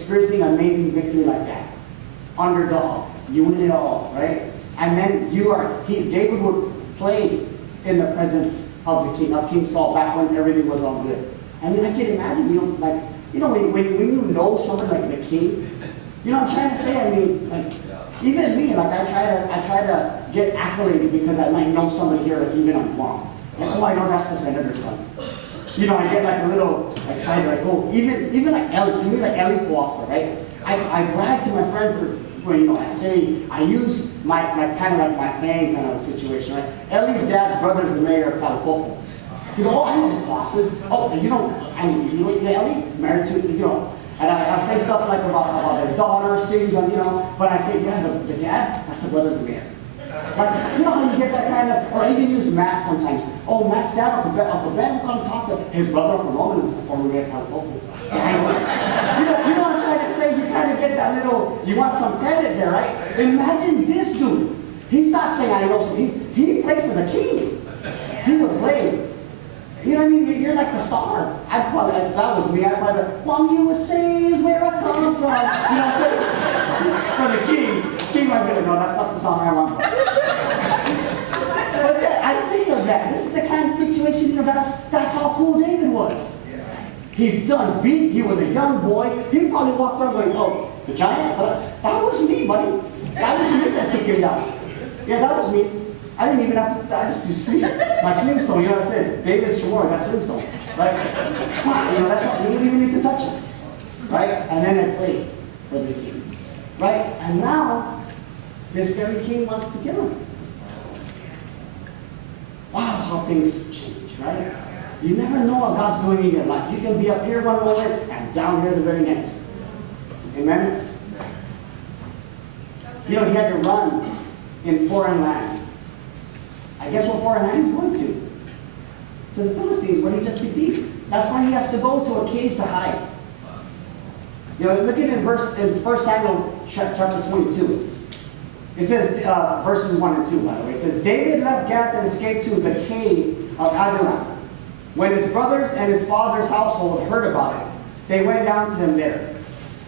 experiencing amazing victory like that. Underdog, you win it all, right? And then David would play in the presence of King Saul, back when everything was all good. I mean, I can imagine, when you know somebody like the king, you know what I'm trying to say? I mean, like, even me, like, I try to get accolades because I might know somebody here, like, even on mom. Like, oh, I know that's the senator's son. You know, I get like a little excited, like, oh, even like Ellie, to me, like Ellie Powasa, right? I brag to my friends, I use my kind of like my fame kind of situation, right? Ellie's dad's brother is the mayor of Talipofo. So, oh, I know the Powasas. Oh, you know Ellie? Married to, and I say stuff like about their daughter sings, but I say, yeah, the dad, that's the brother of the mayor. Like, you know how you get that kind of, or even use Matt sometimes. Oh, Matt's dad, Uncle Ben will come talk to his brother, Uncle Roman, who's the former mayor of Talipofo. You know what I'm trying to say? You kind of get that little, you want some credit there, right? Imagine this dude. He's not saying I know something. He plays for the king. He would play. You know what I mean? You're like the star. I'd probably, if that was me, I'd probably be like, Guam USA is where I come from. You know what I'm saying? For the king. King might be like, no, that's not the song I want. But I think of that. This is the kind of situation, that's how cool David was. He was a young boy. He probably walked around going, oh, the giant? That was me, buddy. That was me that took him down. Yeah, that was me. I didn't even have to, I just used to see my slingstone. You know what I said? David's Shamor, that slingstone. Right? Come on, that's all. You don't even need to touch it. Right? And then I played for the king. Right? And now, this very king wants to kill him. Wow, how things change, right? You never know what God's doing in your life. You can be up here one moment and down here the very next. Amen? He had to run in foreign lands. I guess what foreign land he's going to? To the Philistines, where he just defeated. That's why he has to go to a cave to hide. Look at it in 1 Samuel chapter 22. It says, verses 1 and 2, by the way. It says, David left Gath and escaped to the cave of Adullam. When his brothers and his father's household heard about it, they went down to him there.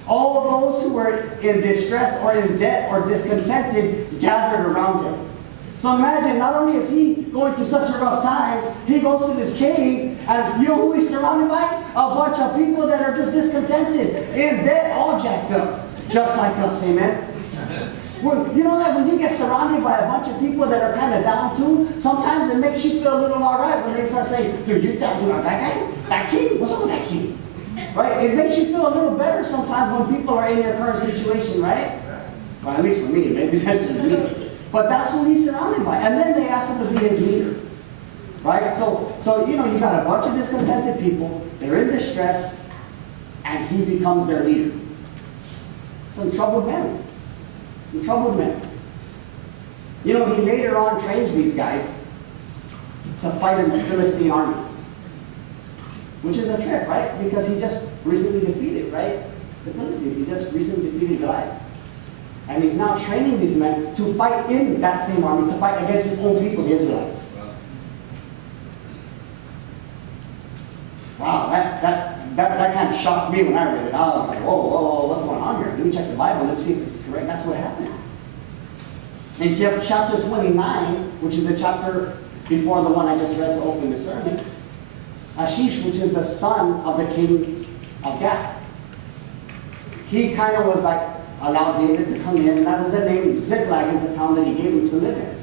All of those who were in distress or in debt or discontented gathered around him. So imagine, not only is he going through such a rough time, he goes to this cave, and you know who he's surrounded by? A bunch of people that are just discontented, in debt, all jacked up, just like us, amen? You know that when you get surrounded by a bunch of people that are kind of down too, sometimes it makes you feel a little all right when they start saying, dude, you that guy? That king? What's up with that king? Right? It makes you feel a little better sometimes when people are in your current situation, right? Well, at least for me, maybe that's just me. But that's who he's surrounded by. And then they ask him to be his leader. Right? So you got a bunch of discontented people, they're in distress, and he becomes their leader. Some troubled men. Some troubled men. He later on trains these guys to fight in the Philistine army. Which is a trick, right? Because he just recently defeated, right? The Philistines. He just recently defeated Goliath. And he's now training these men to fight in that same army, to fight against his own people, the Israelites. Wow, that kind of shocked me when I read it. I was like, whoa, what's going on here? Let me check the Bible, let's see if this is correct. That's what happened. In chapter 29, which is the chapter before the one I just read to open the sermon, Ashish, which is the son of the king of Gath, he kind of was like, allowed David to come in, and that was the name. Ziklag is the town that he gave him to live in.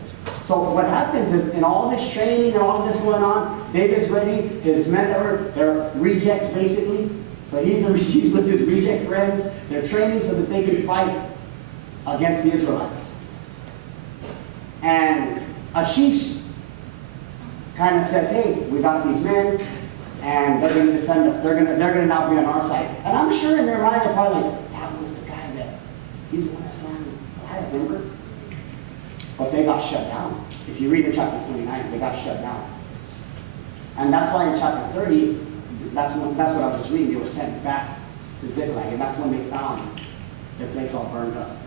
So what happens is, in all this training and all this going on, David's ready. His men they're rejects basically. So he's with his reject friends. They're training so that they can fight against the Israelites. And Ashish kind of says, "Hey, we got these men, and they're going to defend us. They're going to now be on our side." And I'm sure in their mind they're probably like, "That was the guy that he's the one that slammed Goliath, remember?" But they got shut down. If you read in chapter 29, they got shut down. And that's why in chapter 30, that's what I was just reading. They were sent back to Ziklag, and that's when they found their place all burned up.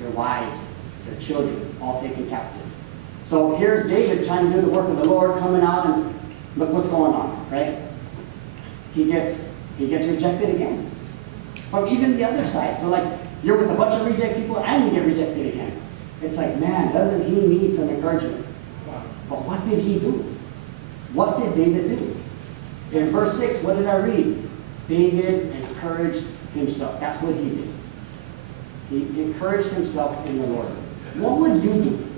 Their wives, their children, all taken captive. So here's David trying to do the work of the Lord, coming out, and look what's going on, right? He gets rejected again. from even the other side. So like, you're with a bunch of reject people and you get rejected again. It's like, man, doesn't he need some encouragement? But what did he do? What did David do? In verse 6, what did I read? David encouraged himself. That's what he did. He encouraged himself in the Lord. What would you do?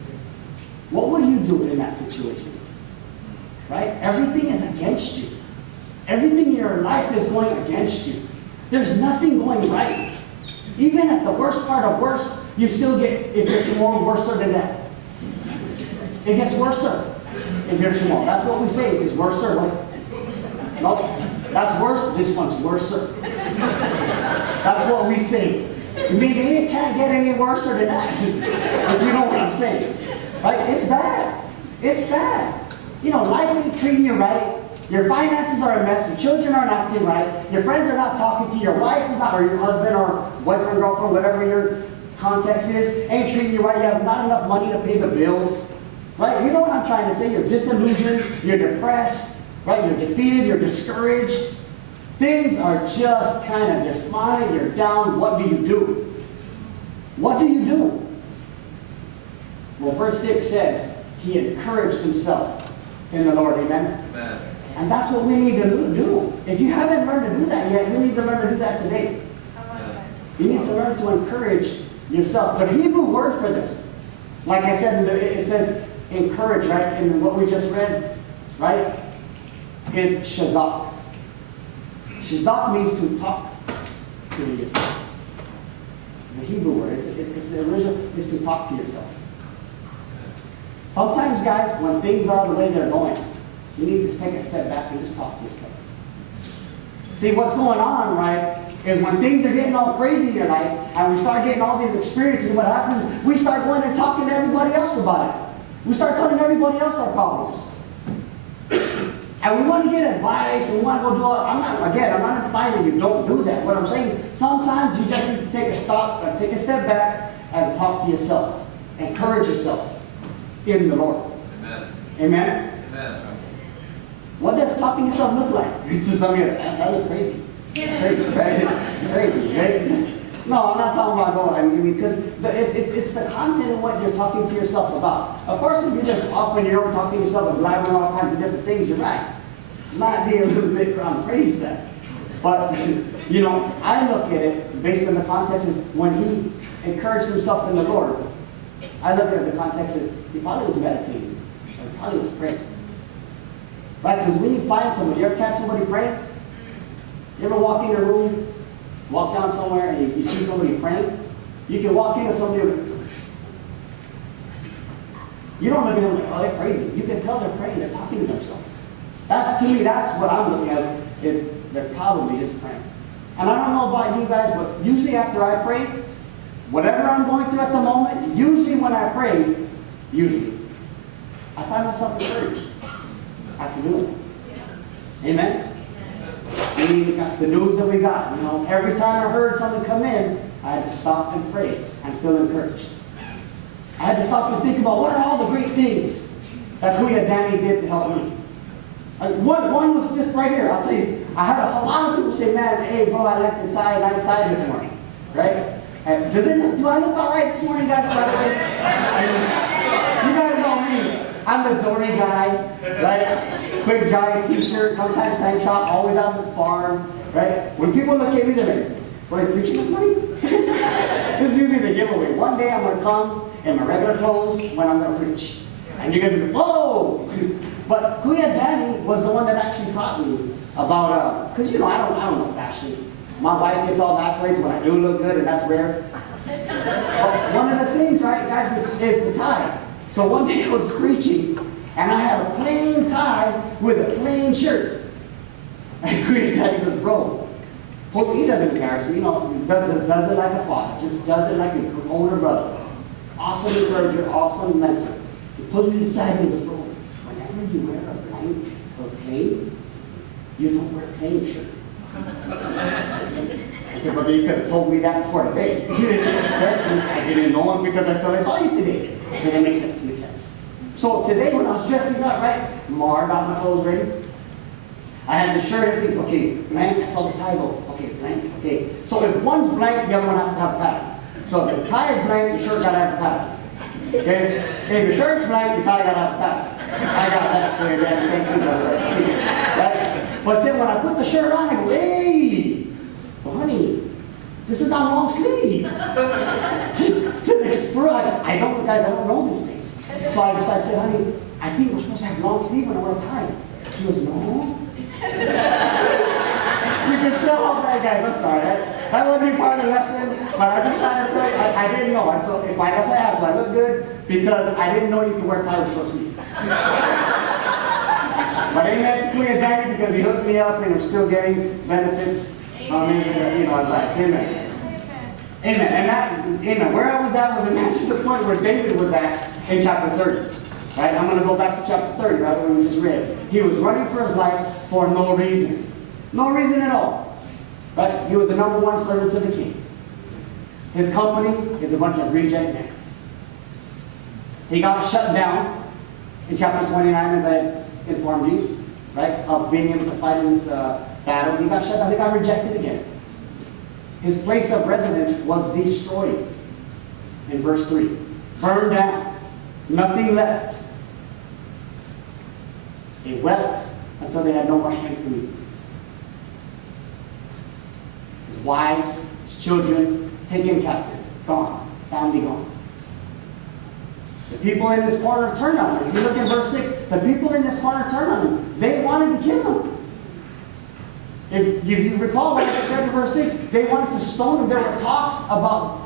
What would you do in that situation? Right? Everything is against you. Everything in your life is going against you. There's nothing going right. Even at the worst part of worst, you still get, if you're tomorrow, worse than that. It gets worse if you're tomorrow. That's what we say, is worse. Nope, that's worse. This one's worse. That's what we say. I mean, it can't get any worse than that, if you know what I'm saying. Right? It's bad. It's bad. You know, life ain't treating you right. Your finances are a mess. Your children aren't acting right. Your friends are not talking to you. Your wife is not, or your husband or boyfriend, girlfriend, whatever your context is, ain't treating you right. You have not enough money to pay the bills. Right? You know what I'm trying to say? You're disillusioned. You're depressed. Right? You're defeated. You're discouraged. Things are just kind of despondent. You're down. What do you do? What do you do? Well, verse 6 says, he encouraged himself in the Lord. Amen? Amen. And that's what we need to do. If you haven't learned to do that yet, you need to learn to do that today. You need to learn to encourage yourself. The Hebrew word for this, like I said, it says encourage, right? And what we just read, right, is shazak. Shazak means to talk to yourself. The Hebrew word, it's the original, is to talk to yourself. Sometimes, guys, when things are the way they're going, you need to just take a step back and just talk to yourself. See, what's going on, right, is when things are getting all crazy in your life, and we start getting all these experiences, what happens is we start going and talking to everybody else about it. We start telling everybody else our problems. And we want to get advice, and we want to go do all, I'm not inviting you, don't do that. What I'm saying is, sometimes you just need to take a step back, and talk to yourself. Encourage yourself in the Lord. Amen. Amen? Amen. What does talking to yourself look like? Some of you, that looks crazy. Crazy, right? Crazy, right? No, I'm not talking about going. I mean, because it's the content of what you're talking to yourself about. Of course, if you're just off on your own talking to yourself and blabbering all kinds of different things, you're right. Might be a little bit crazy set. But, you know, I look at it based on the context is when he encouraged himself in the Lord, I look at the context as he probably was meditating, or he probably was praying. Right? Because when you find somebody, you ever catch somebody praying? You ever walk in a room, walk down somewhere, and you see somebody praying? You can walk into somebody and you don't look at them like, oh, they're crazy. You can tell they're praying, they're talking to themselves. That's, to me, that's what I'm looking at, is they're probably just praying. And I don't know about you guys, but usually after I pray, whatever I'm going through at the moment, usually when I pray, I find myself encouraged after doing it. Amen? I mean, that's the news that we got. You know, every time I heard something come in, I had to stop and pray and feel encouraged. I had to stop and think about what are all the great things that Kuya Danny did to help me. One was just right here. I'll tell you, I had a lot of people say, man, hey, bro, I like the tie, nice tie this morning. Right? And do I look all right this morning, guys, by the way? You guys know me. I'm the Dory guy, right? Quick Giants t-shirt, sometimes tank top, always out at the farm, right? When people look at me, they're like, "Boy, you preaching this morning?" This is usually the giveaway. One day I'm going to come in my regular clothes when I'm going to preach. And you guys will be, whoa! But Kuya Danny was the one that actually taught me about, because you know, I don't know fashion. My wife gets all the accolades when I do look good, and that's rare. But one of the things, right, guys, is the tie. So one day I was preaching, and I had a plain tie with a plain shirt. And Kuya Danny goes, bro, he doesn't embarrass me, you know, does it like a father, just does it like an older brother. Awesome encourager, awesome mentor. He pulled me aside and he goes, bro, whenever you wear a blank or plain, you don't wear a plain shirt. I said, brother, you could have told me that before today. I didn't know him because I thought I saw you today. I said, that makes sense. So today when I was dressing up, right, Mar got my clothes ready. I had the shirt and everything. Okay, man, I saw the tie go. Okay, blank. Okay. So if one's blank, the other one has to have a pattern. So if the tie is blank, your shirt gotta have a pattern. Okay? If your shirt's blank, your tie gotta have a pattern. I got that for you, man. Thank you, brother. Right? But then when I put the shirt on, I go, hey, well, honey, this is not long sleeve. For real, I don't, guys, I don't know these things. So I said, honey, I think we're supposed to have long sleeve when I wear a tie. She goes, no. You can tell how bad, guys, I'm sorry. That wasn't part of the lesson, but I'm just trying to tell you, I didn't know. So if I guess I asked, so I look good because I didn't know you could wear a tie with short sleeve. But amen to Queen Danny because he hooked me up and I'm still getting benefits on his, advice. Amen. Amen. And that, amen. Where I was at was a match to the point where David was at in chapter 30. Right? I'm going to go back to chapter 30, right, where we just read. He was running for his life for no reason. No reason at all. Right? He was the number one servant to the king. His company is a bunch of reject men. He got shut down in chapter 29, as I informed you, right, of being able to fight in this battle. He got shut down. He got rejected again. His place of residence was destroyed in verse 3. Burned down. Nothing left. They wept until they had no more strength to leave. His wives, his children, taken captive, gone, family gone. The people in this corner turned on him. If you look in verse 6, the people in this corner turned on him. They wanted to kill him. If you recall what I just read in verse 6, they wanted to stone him. There were talks about